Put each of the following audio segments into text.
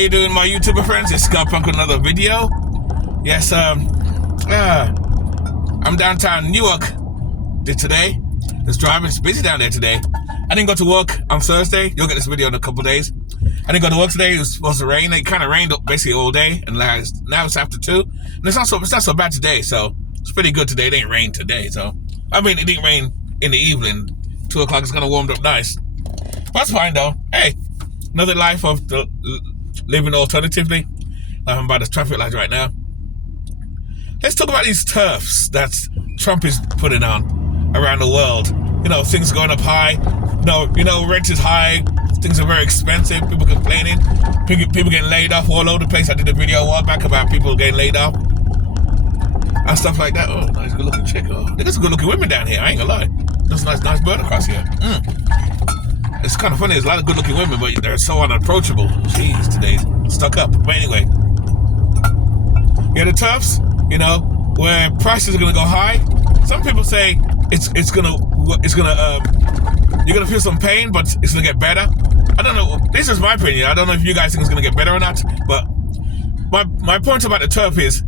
you doing, my YouTuber friends? It's Scott Punk with another video. Yes, I'm downtown Newark today. It's driving. It's busy down there today. I didn't go to work on Thursday. You'll get this video in a couple days. I didn't go to work today. It was supposed to rain. It kind of rained basically all day, and now it's after 2. And it's not so bad today, so it's pretty good today. It didn't rain today, so I mean it didn't rain in the evening. 2 o'clock is kind of warmed up nice. That's fine though. Hey, another life of living alternatively. I'm by the traffic light right now. Let's talk about these tariffs that Trump is putting on around the world. You know, things going up high. You know, rent is high. Things are very expensive. People complaining. People getting laid off all over the place. I did a video a while back about people getting laid off and stuff like that. Oh, nice good looking chick. Oh, there's some good looking women down here. I ain't gonna lie. There's a nice bird across here. It's kind of funny. There's a lot of good looking women, but they're so unapproachable. Jeez, today's stuck up. But anyway, yeah, the tariffs. You know, where prices are gonna go high. Some people say it's gonna you're gonna feel some pain, but it's gonna get better. I don't know. This is my opinion. I don't know if you guys think it's gonna get better or not. But my point about the tariff is,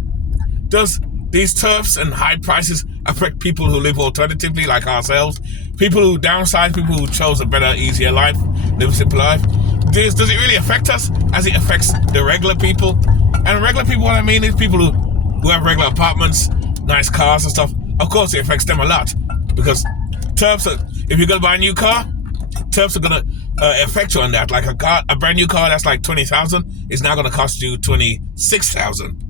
does these tariffs and high prices affect people who live alternatively, like ourselves? People who downsize, people who chose a better, easier life, live a simple life. Does it really affect us as it affects the regular people? And regular people, what I mean is people who have regular apartments, nice cars and stuff. Of course, it affects them a lot because tariffs. If you're gonna buy a new car, tariffs are gonna affect you on that. Like a brand new car that's like 20,000 is now gonna cost you 26,000.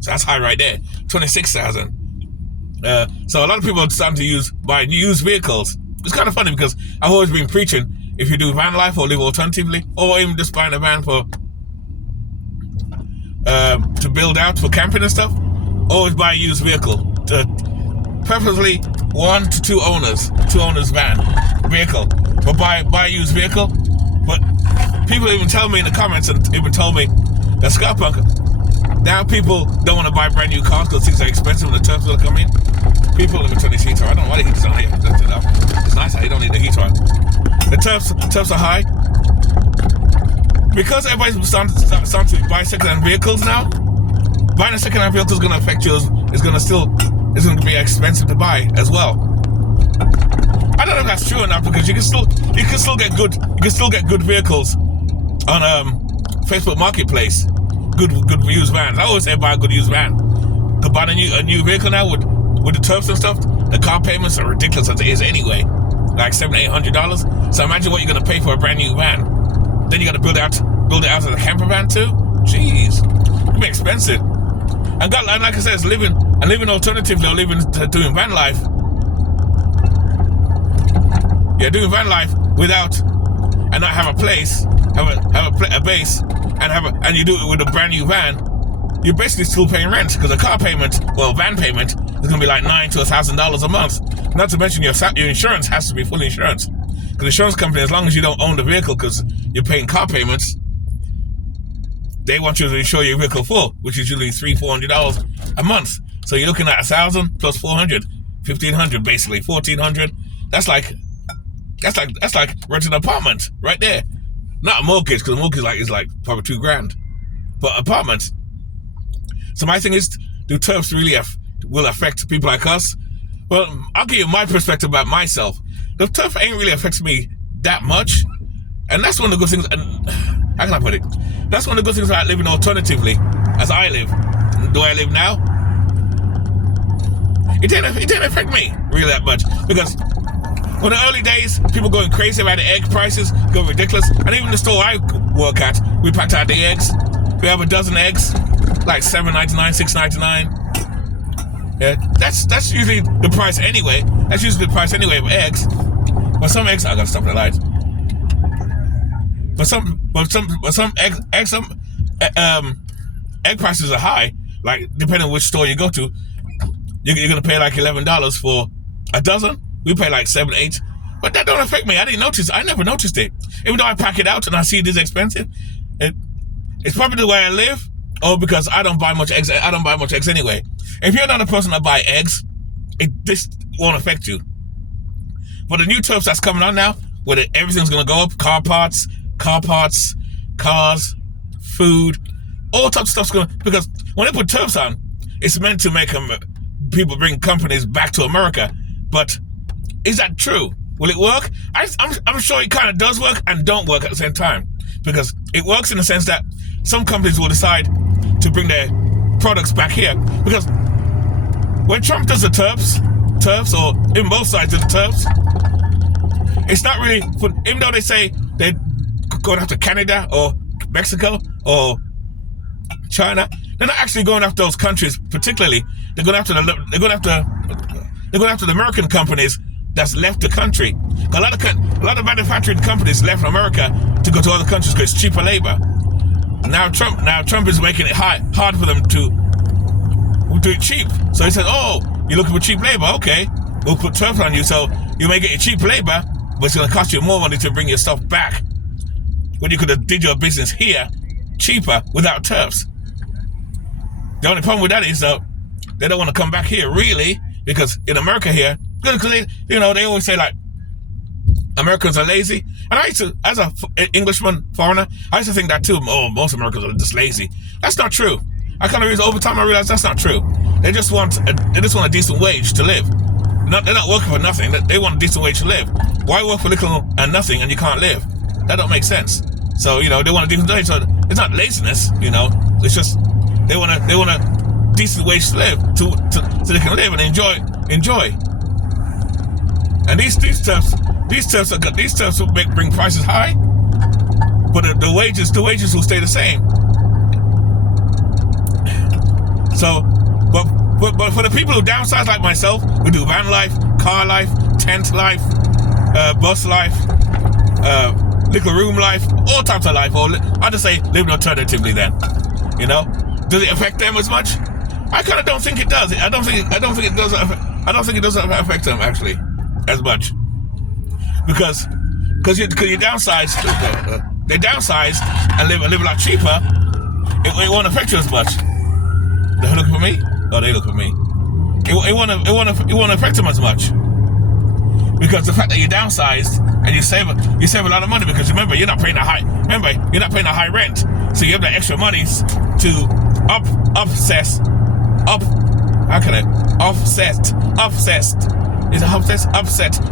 So that's high right there, 26,000. So a lot of people are starting to buy used vehicles. It's kind of funny because I've always been preaching, if you do van life or live alternatively, or even just buying a van to build out for camping and stuff, always buy a used vehicle. Preferably 1 to 2 owners vehicle. But buy a used vehicle. But people even tell me in the comments and even told me that Scott Punk, now people don't want to buy brand new cars because things are expensive when the tariffs will come in. People, let me turn this heater. I don't know why the heater's on here. It's nice how you don't need the heater on. The tariffs are high. Because everybody's starting to buy second-hand vehicles now, buying a second-hand vehicle is going to affect you. It's going to be expensive to buy as well. I don't know if that's true or not because you can still get good vehicles on Facebook Marketplace. Good used vans. I always say buy a good used van. To buy a new vehicle now with the tariffs and stuff, the car payments are ridiculous as it is anyway, like $700-800. So imagine what you're going to pay for a brand new van. Then you got to build it out as a camper van too. Jeez, it can be expensive. And like I said, living alternatively or doing van life. Yeah, doing van life without and not have a place, have a base, and you do it with a brand new van. You're basically still paying rent because a car payment, van payment, is gonna be like $900 to $1,000 a month. Not to mention your insurance has to be full insurance. Because the insurance company, as long as you don't own the vehicle, because you're paying car payments, they want you to insure your vehicle full, which is usually $300-400 a month. So you're looking at 1,000 plus 400, 1,500 basically, 1,400. That's like renting an apartment right there. Not a mortgage, because a mortgage is like probably $2,000, but apartments. So my thing is, do tariffs really will affect people like us? Well, I'll give you my perspective about myself. The tariff ain't really affects me that much, and that's one of the good things. And how can I put it? That's one of the good things about living alternatively, as I live. The way I live now, it didn't affect me really that much because in the early days, people going crazy about the egg prices, going ridiculous, and even the store I work at, we packed out the eggs. We have a dozen eggs, like $7.99, $6.99. Yeah, that's usually the price anyway. That's usually the price anyway of eggs. But some eggs, I gotta stop the light. But some egg prices are high. Like depending on which store you go to, you're gonna pay like $11 for a dozen. We pay like $7, $8. But that don't affect me. I didn't notice. I never noticed it. Even though I pack it out and I see it is expensive, it's probably the way I live, or because I don't buy much eggs. I don't buy much eggs anyway. If you're not a person that buy eggs, this won't affect you. But the new tariffs that's coming on now, where everything's gonna go up, car parts, cars, food, all types of stuff's going. Because when they put tariffs on, it's meant to make people bring companies back to America. But is that true? Will it work? I'm sure it kind of does work and don't work at the same time. Because it works in the sense that some companies will decide to bring their products back here. Because when Trump does the tariffs, or in both sides of the tariffs, it's not really, even though they say they're going after Canada or Mexico or China, they're not actually going after those countries particularly. They're going after the American companies that's left the country. A lot of manufacturing companies left America to go to other countries because it's cheaper labor. Now Trump is making it hard for them to do it cheap. So he said, "Oh, you're looking for cheap labor? Okay, we'll put tariffs on you, so you may get your cheap labor, but it's going to cost you more money to bring your stuff back when you could have did your business here cheaper without tariffs." The only problem with that is that they don't want to come back here really, because in America here, because they always say like Americans are lazy, and I used to, as an Englishman, foreigner, I used to think that too. Oh, most Americans are just lazy. That's not true. I kind of realized over time. I realized that's not true. They just want a decent wage to live. They're not working for nothing. They want a decent wage to live. Why work for little and nothing and you can't live? That don't make sense. So they want a decent wage. So it's not laziness. It's just they want a decent wage to live so they can live and enjoy. And these tariffs will bring prices high, but the wages will stay the same. So, but for the people who downsize like myself, who do van life, car life, tent life, bus life, little room life, all types of life, or I'll just say living alternatively then, does it affect them as much? I kind of don't think it does. I don't think it does. I don't think it does affect them actually as much, because you downsize, they downsize and live a lot cheaper. It won't affect you as much. They look for me? Oh, they look for me. It won't affect them as much, because the fact that you downsized and you save a lot of money, because remember you're not paying a high rent, so you have the extra monies to offset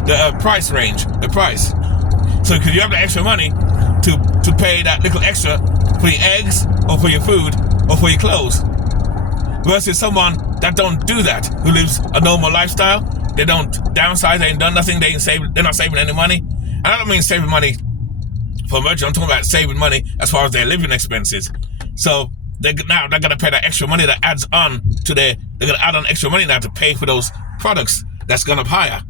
the price range, the price. So because you have the extra money to pay that little extra for your eggs or for your food or for your clothes, versus someone that don't do that, who lives a normal lifestyle. They don't downsize, they ain't done nothing, they're not saving any money. And I don't mean saving money for emergency, I'm talking about saving money as far as their living expenses. So they're going to pay that extra money that adds on to they're going to add on extra money now to pay for those products that's gone up higher.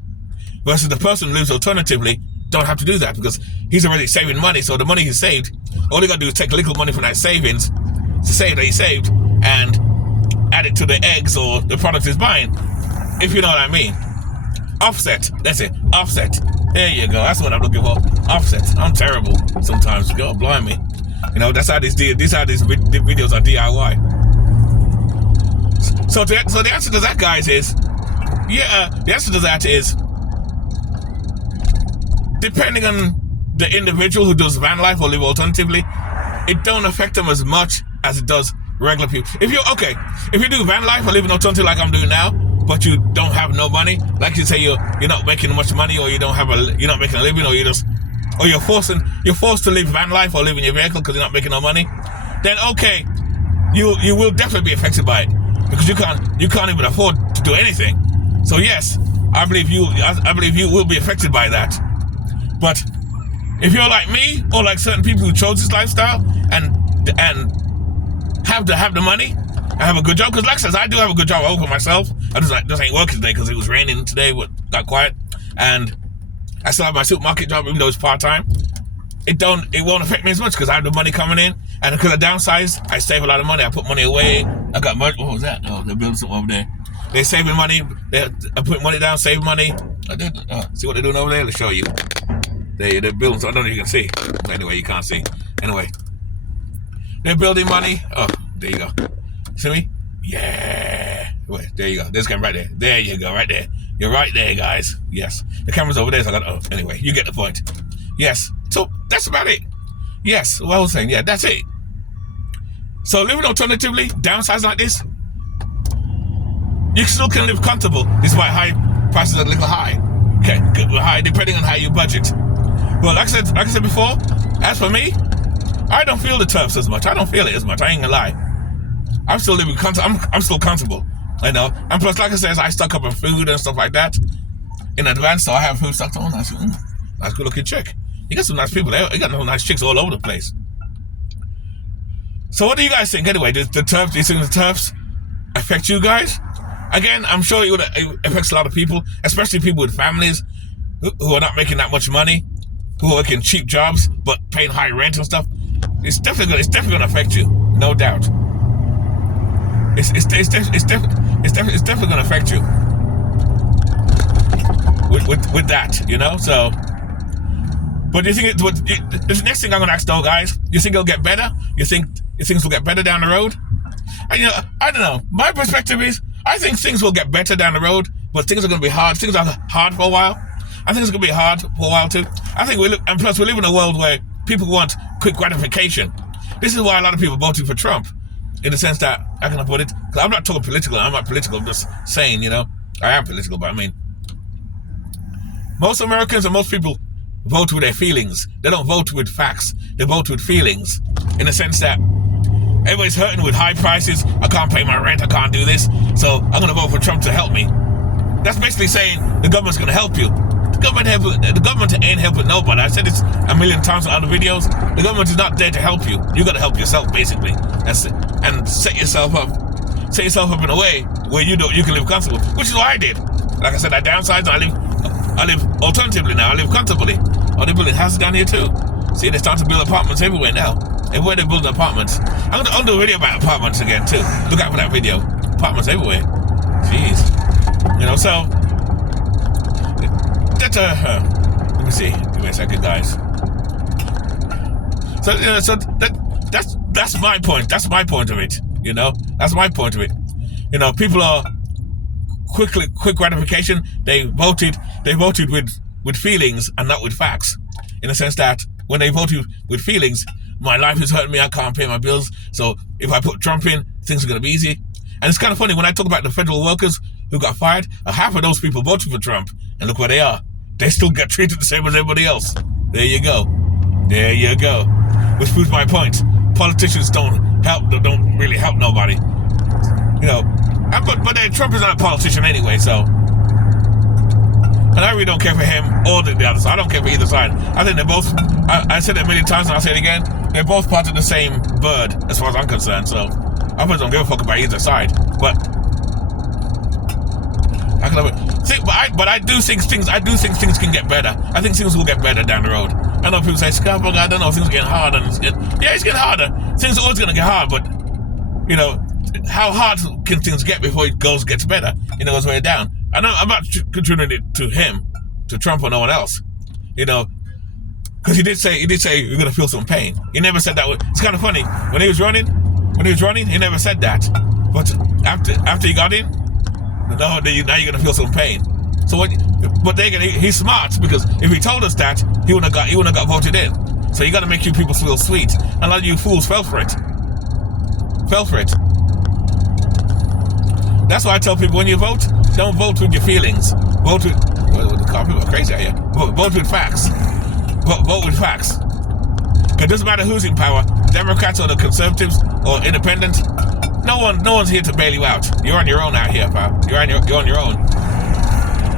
Versus the person who lives alternatively don't have to do that, because he's already saving money. So the money he saved, all he got to do is take a little money from that savings, to save that he saved, and add it to the eggs or the products he's buying, if you know what I mean. Offset, that's it, offset. There you go, that's what I'm looking for, offset. I'm terrible sometimes, God blimey. That's how these videos are DIY. So the answer to that, guys, is, the answer to that is, depending on the individual who does van life or live alternatively, it don't affect them as much as it does regular people. If you do van life or live an alternative like I'm doing now, but you don't have no money, like you say you're not making much money, or you're not making a living, or you're forced to live van life or live in your vehicle because you're not making no money, then okay, you will definitely be affected by it, because you can't even afford to do anything. So yes, I believe you will be affected by that. But if you're like me, or like certain people who chose this lifestyle and have the money, I have a good job, because like I said, I do have a good job. I work for myself. I just ain't working today because it was raining today, but got quiet. And I still have my supermarket job, even though it's part-time. It won't affect me as much because I have the money coming in, and because I downsized, I save a lot of money. I put money away. I got money. What was that? Oh, they're building something over there. They're saving money. I put money down, save money. See what they're doing over there? Let's show you. They're building something. I don't know if you can see. Anyway, you can't see. Anyway, they're building money. Oh, there you go. See me? Yeah. Wait, there you go. There's the camera right there. There you go, right there. You're right there, guys. Yes. The camera's over there, so I got anyway, you get the point. Yes. So that's about it. Yes, what I was saying, yeah, that's it. So living alternatively, downsides like this, you still can live comfortable despite high prices are a little high. Okay, high depending on how you budget. Well, like I said before, as for me, I don't feel the turfs as much. I don't feel it as much. I ain't gonna lie. I'm still living comfortable. I'm still comfortable. I know. And plus, like I said, I stock up on food and stuff like that in advance, so I have food stocked on. Nice good looking chick. You got some nice people there. You got some nice chicks all over the place. So what do you guys think anyway? Do you think the turfs affect you guys? Again, I'm sure it affects a lot of people, especially people with families who are not making that much money, who are working cheap jobs but paying high rent and stuff. It's definitely going to affect you, no doubt. It's definitely going to affect you with that, you know. So, but do you think the next thing I'm going to ask though, guys? You think it'll get better? You think things will get better down the road? And you know, I don't know. My perspective is, I think things will get better down the road, but things are going to be hard. Things are hard for a while. I think it's going to be hard for a while too. I think and plus we live in a world where people want quick gratification. This is why a lot of people voted for Trump, in the sense that, how can I put it? Because I'm not talking political. I'm not political. I'm just saying, you know, I am political, but I mean, most Americans and most people vote with their feelings. They don't vote with facts. They vote with feelings, in the sense that everybody's hurting with high prices. I can't pay my rent. I can't do this. So I'm going to vote for Trump to help me. That's basically saying the government's going to help you. The government ain't helping nobody. I said this a million times in other videos. The government is not there to help you. You got to help yourself, basically, and set yourself up in a way where you can live comfortable, which is what I did. Like I said, I downsized. I live alternatively now. I live comfortably. Oh, they're building houses down here too. See, they're starting to build apartments everywhere now. Everywhere they're building apartments. I'll do a video about apartments again too. Look out for that video. Apartments everywhere. Jeez. You know, so that's let me see. Give me a second, guys. So you know, that's my point. That's my point of it. You know, that's my point of it. You know, people are quick gratification. They voted with feelings and not with facts. In the sense that when they voted with feelings, my life is hurting me. I can't pay my bills. So if I put Trump in, things are going to be easy. And it's kind of funny when I talk about the federal workers who got fired. Half of those people voted for Trump, and look where they are. They still get treated the same as everybody else. There you go. There you go. Which proves my point. Politicians don't really help nobody. You know, but Trump is not a politician anyway, so. And I really don't care for him or the other side. I don't care for either side. I think they're both, I said it a million times and I'll say it again, they're both part of the same bird as far as I'm concerned, so I probably don't give a fuck about either side. But I do think things can get better. I think things will get better down the road. I know people say, Scarborough, I don't know, things are getting harder. Yeah, it's getting harder. Things are always going to get hard, but, you know, how hard can things get before it gets better? It goes way down. I know I'm not contributing it to him, to Trump or no one else, you know, because he did say you're going to feel some pain. He never said that. It's kind of funny. When he was running, he never said that. But after he got in, now you're going to feel some pain. So but he's smart, because if he told us that, he wouldn't have got voted in. So you got to make you people feel sweet. And a lot of you fools fell for it. That's why I tell people, when you vote, don't vote with your feelings. Vote with, people are crazy out here. Vote with facts. Vote with facts. It doesn't matter who's in power, Democrats or the Conservatives or Independents. No one's here to bail you out. You're on your own out here, pal. You're on your own.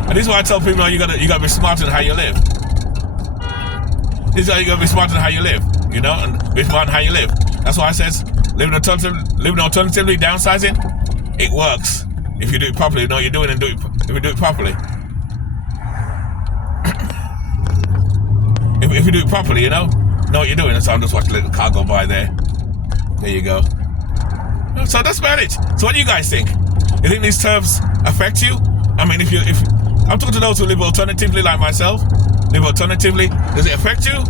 And this is why I tell people, you gotta be smart in how you live. This is why you gotta be smart in how you live, you know, and be smart in how you live. That's why I says living alternatively, downsizing, it works if you do it properly. Know what you're doing, and if you do it properly. if you do it properly, you know what you're doing. So I'm just watching a little car go by there. There you go. So that's about it. So what do you guys think? You think these terms affect you? I mean, if I'm talking to those who live alternatively, like myself, live alternatively, does it affect you?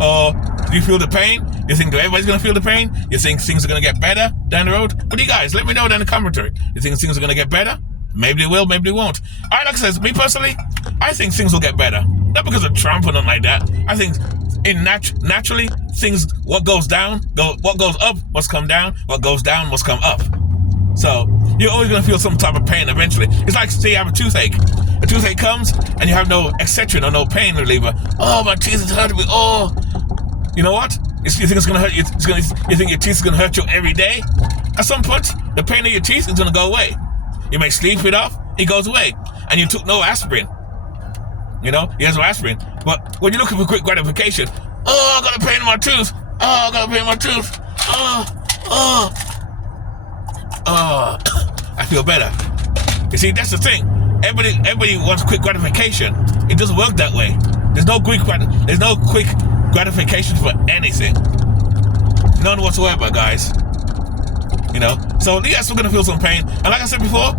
Or do you feel the pain? You think everybody's going to feel the pain? You think things are going to get better down the road? What do you guys? Let me know down in the commentary. You think things are going to get better? Maybe they will, maybe they won't. All right, like I said, me personally, I think things will get better. Not because of Trump or nothing like that. I think naturally, things, what goes up must come down, what goes down must come up. So you're always going to feel some type of pain eventually. It's like, say you have a toothache. A toothache comes and you have no Excedrin or no pain reliever. Oh, my teeth is hurting me. Oh, you know what? You think it's going to hurt you? You think your teeth is going to hurt you every day? At some point, the pain of your teeth is going to go away. You may sleep it off, it goes away. And you took no aspirin. You know, he has no aspirin. But when you're looking for quick gratification, oh, I got a pain in my tooth. Oh, I got a pain in my tooth. I feel better. You see, that's the thing. Everybody wants quick gratification. It doesn't work that way. There's no quick gratification for anything. None whatsoever, guys. You know, so yes, we're gonna feel some pain. And like I said before,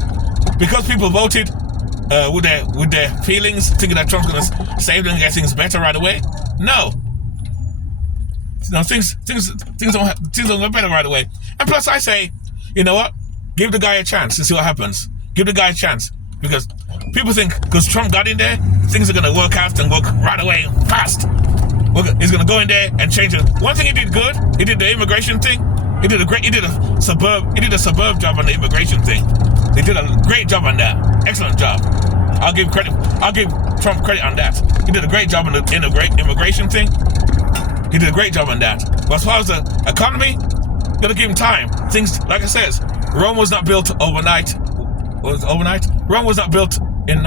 because people voted with their feelings, thinking that Trump's gonna save them and get things better right away. No, things don't get better right away. And plus, I say, you know what? Give the guy a chance to see what happens. Give the guy a chance, because people think because Trump got in there, things are gonna work out and work right away, fast. He's gonna go in there and change it. One thing he did good, he did the immigration thing. He did a suburb job on the immigration thing. He did a great job on that. Excellent job. I'll give Trump credit on that. He did a great job on the immigration thing. He did a great job on that. But as far as the economy, you gotta give him time. Things, like I says, Rome was not built overnight. What was it, overnight? Rome was not built in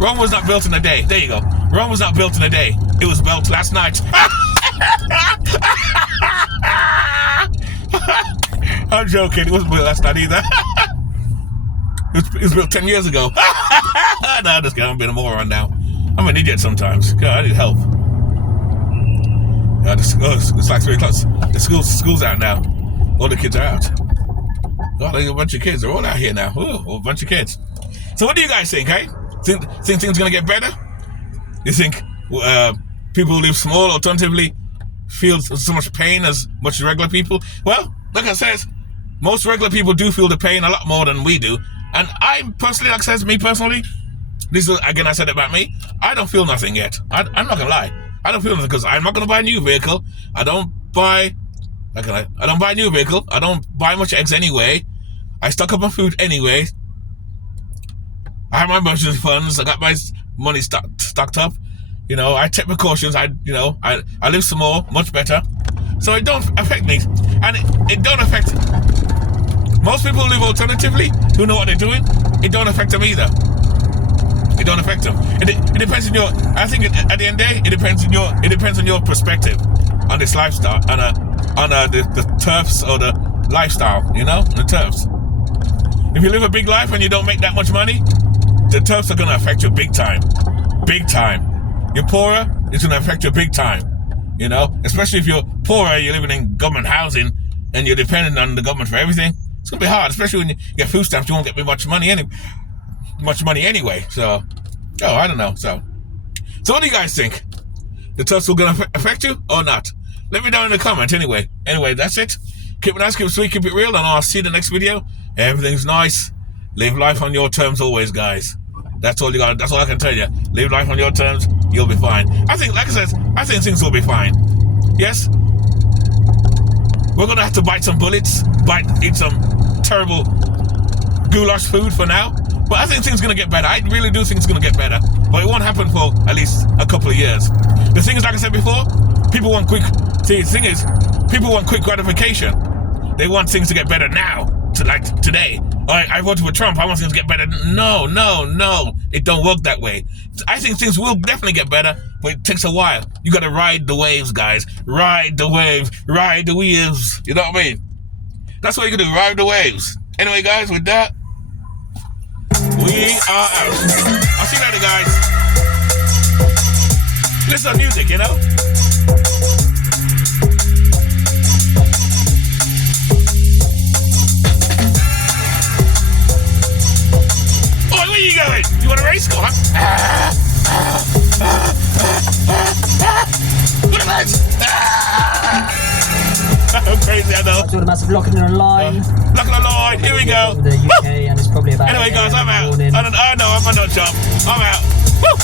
Rome was not built in a day. There you go. Rome was not built in a day. It was built last night. I'm joking. It wasn't built last night either. It was built 10 years ago. No, I'm just kidding. I'm being a moron now. I'm an idiot sometimes. God, I need help. It's like 3 o'clock. The school's out now. All the kids are out. God, a bunch of kids. They're all out here now. Ooh, a bunch of kids. So what do you guys think, hey? Think things are going to get better? You think people who live small alternatively feel so much pain as much as regular people? Well, like I said, most regular people do feel the pain a lot more than we do. And I personally, like I said, me personally, this is, again, I said it about me, I don't feel nothing yet. I'm not going to lie. I don't feel nothing because I'm not going to buy a new vehicle. I don't buy a new vehicle. I don't buy much eggs anyway. I stock up on food anyway. I have my emergency funds. I got my money stocked up. You know, I take precautions. I live some more, much better. So it don't affect me. And it don't affect most people who live alternatively, who know what they're doing. It don't affect them either. It don't affect them. It depends on your, I think at the end of the day, it depends on your perspective on this lifestyle, on the turfs or the lifestyle, you know, the turfs. If you live a big life and you don't make that much money, the turfs are going to affect you big time. Big time. You're poorer, it's going to affect you big time. You know, especially if you're poorer, you're living in government housing and you're dependent on the government for everything. It's going to be hard, especially when you get food stamps. You won't get much money anyway. So, I don't know. So what do you guys think? The turfs are going to affect you or not? Let me know in the comment anyway. Anyway, that's it. Keep it nice, keep it sweet, keep it real, and I'll see you in the next video. Everything's nice. Live life on your terms always, guys. That's all you got. That's all I can tell you. Live life on your terms. You'll be fine. I think, like I said, I think things will be fine. Yes, we're gonna have to bite some bullets, eat some terrible goulash food for now. But I think things are gonna get better. I really do think it's gonna get better. But it won't happen for at least a couple of years. The thing is, like I said before, people want quick. See, the thing is, people want quick gratification. They want things to get better now. Like today, I voted for Trump, I want things to get better. No, it don't work that way. I think things will definitely get better, but it takes a while. You gotta ride the waves, guys. Ride the waves, ride the waves. You know what I mean? That's what you can do, ride the waves. Anyway, guys, with that, we are out. I'll see you later, guys. Listen to music, you know? Where you going? You want a race car? Look at that! I'm crazy, I know. Doing a massive locking in a line. Locking a line, here we go. The UK, and it's probably about anyway, guys, I'm out. I know, I'm not job. I'm out. Woo!